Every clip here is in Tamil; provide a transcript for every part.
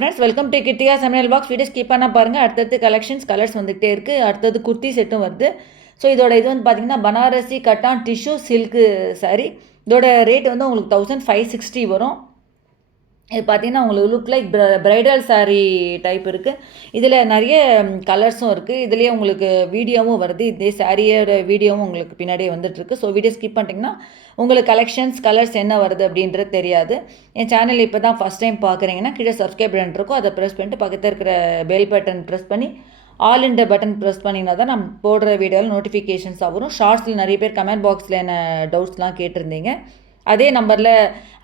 ஃப்ரெண்ட்ஸ் வெல்கம் டு கிட்டியா சமையல் பாக்ஸ் வீடியோ ஸ்கிப் பண்ணால் பாருங்கள். அடுத்தடுத்து கலர்ஸ் வந்துகிட்டே இருக்குது. அடுத்தது குர்த்தி செட்டும் வருது. ஸோ இதோட இது வந்து பார்த்திங்கன்னா பனாரசி கட்டான் டிஷ்யூ சில்க்கு சாரீ. இதோட ரேட் வந்து உங்களுக்கு 1560 வரும். இது பார்த்திங்கன்னா உங்களுக்கு look like bridal sari type இருக்குது. இதில் நிறைய கலர்ஸும் இருக்குது. இதுலேயே உங்களுக்கு வீடியோவும் வருது. இதே சாரியோட வீடியோவும் உங்களுக்கு பின்னாடியே வந்துட்டுருக்கு. ஸோ வீடியோ ஸ்கிப் பண்ணிட்டீங்கன்னா உங்களுக்கு கலர்ஸ் என்ன வருது அப்படின்றது தெரியாது. என் சேனல் இப்போ தான் ஃபஸ்ட் டைம் பார்க்குறீங்கன்னா கீழே சப்ஸ்கிரைப் பட்டன் இருக்கும். அதை ப்ரெஸ் பண்ணிட்டு பக்கத்தில் இருக்கிற பெல் பட்டன் ப்ரெஸ் பண்ணி all in the button press பண்ணிங்கன்னா தான் நம்ம போடுற வீடியோவில் நோட்டிஃபிகேஷன்ஸாக வரும். ஷார்ட்ஸில் நிறைய பேர் கமெண்ட் பாக்ஸில் என்ன டவுட்ஸ்லாம் கேட்டிருந்தீங்க.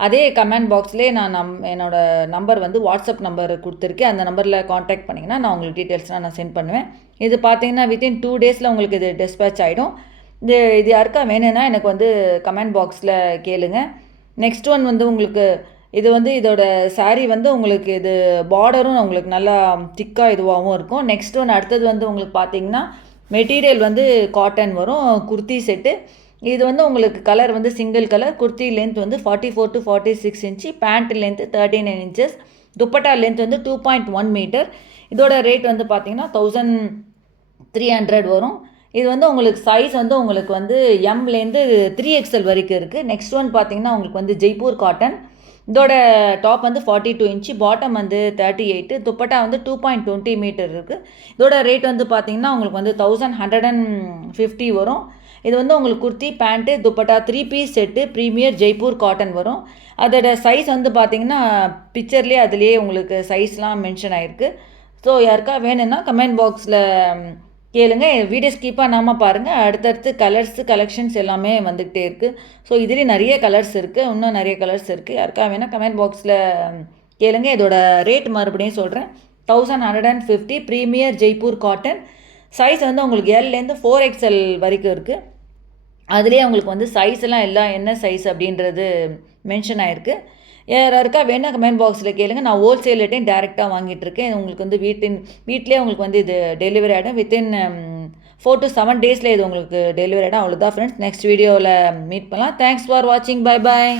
அதே கமெண்ட் பாக்ஸ்லேயே நான் என்னோடய நம்பர் வந்து வாட்ஸ்அப் நம்பர் கொடுத்துருக்கேன். அந்த நம்பரில் காண்டாக்ட் பண்ணிங்கன்னா நான் உங்களுக்கு டீட்டெயில்ஸ்லாம் நான் சென்ட் பண்ணுவேன். இது பார்த்தீங்கன்னா வித்தின் 2 டேஸில் உங்களுக்கு இது டிஸ்பேச் ஆகிடும். இது யாருக்கா வேணும்னா எனக்கு வந்து கமெண்ட் பாக்ஸில் கேளுங்க. நெக்ஸ்ட் ஒன் வந்து உங்களுக்கு இதோட சாரீ வந்து உங்களுக்கு இது பார்டரும் உங்களுக்கு நல்லா திக்காக இதுவாகவும் இருக்கும். நெக்ஸ்ட் ஒன் அடுத்தது வந்து உங்களுக்கு பார்த்தீங்கன்னா மெட்டீரியல் வந்து காட்டன் வரும். குர்த்தி செட்டு. இது வந்து உங்களுக்கு கலர் வந்து சிங்கிள் கலர். குர்த்தி லென்த் வந்து 44 to 46 inch. Pant length 39 inches. Dupatta length வந்து 2.1 மீட்டர். இதோட ரேட் வந்து பார்த்தீங்கன்னா 1300 வரும். இது வந்து உங்களுக்கு சைஸ் வந்து உங்களுக்கு வந்து எம்லேருந்து 3XL வரைக்கும் இருக்குது. நெக்ஸ்ட் ஒன் பார்த்தீங்கன்னா உங்களுக்கு வந்து ஜெய்ப்பூர் காட்டன். இதோட டாப் வந்து 42 இன்ச்சு. பாட்டம் வந்து 38. துப்பட்டா வந்து 2.20 மீட்டர் இருக்குது. இதோட ரேட் வந்து பார்த்தீங்கன்னா உங்களுக்கு வந்து 1150 வரும். இது வந்து உங்களுக்கு kurti pant dupatta 3 piece set premier Jaipur cotton வரும். அதோட சைஸ் வந்து பார்த்தீங்கன்னா பிக்சர்லேயே அதுலேயே உங்களுக்கு சைஸ்லாம் மென்ஷன் ஆகிருக்கு. ஸோ யாருக்கா வேணும்னா கமெண்ட் பாக்ஸில் கேளுங்க. வீடியோ ஸ்கிப் பண்ணாமல் பாருங்கள். அடுத்தடுத்து கலெக்ஷன்ஸ் எல்லாமே வந்துக்கிட்டே இருக்குது. ஸோ இதுலேயே நிறைய கலர்ஸ் இருக்குது. இன்னும் நிறைய கலர்ஸ் இருக்குது. யாருக்கா வேணால் கமெண்ட் பாக்ஸில் கேளுங்க. இதோட ரேட் மறுபடியும் சொல்கிறேன். 1150 ப்ரீமியர் ஜெய்ப்பூர் காட்டன். சைஸ் வந்து உங்களுக்கு எல்லேருந்து 4XL வரைக்கும் இருக்குது. அதுலேயே உங்களுக்கு வந்து சைஸ் எல்லாம் என்ன சைஸ் அப்படின்றது மென்ஷன் ஆகிருக்கு. யாருக்கா வேணால் கமெண்ட் பாக்ஸில் கேளுங்க. நான் ஹோல்சேல் ரேட்டையும் டேரெக்டாக வாங்கிட்டுருக்கேன். உங்களுக்கு வந்து வீட்டிலே உங்களுக்கு வந்து இது டெலிவரி ஆகிடும். வித்தின் 4 to 7 டேஸில் இது உங்களுக்கு டெலிவரி ஆகிடும். அவ்வளோதான் ஃப்ரெண்ட்ஸ். நெக்ஸ்ட் வீடியோவில் மீட் பண்ணலாம். தேங்க்ஸ் ஃபார் வாட்சிங். Bye bye.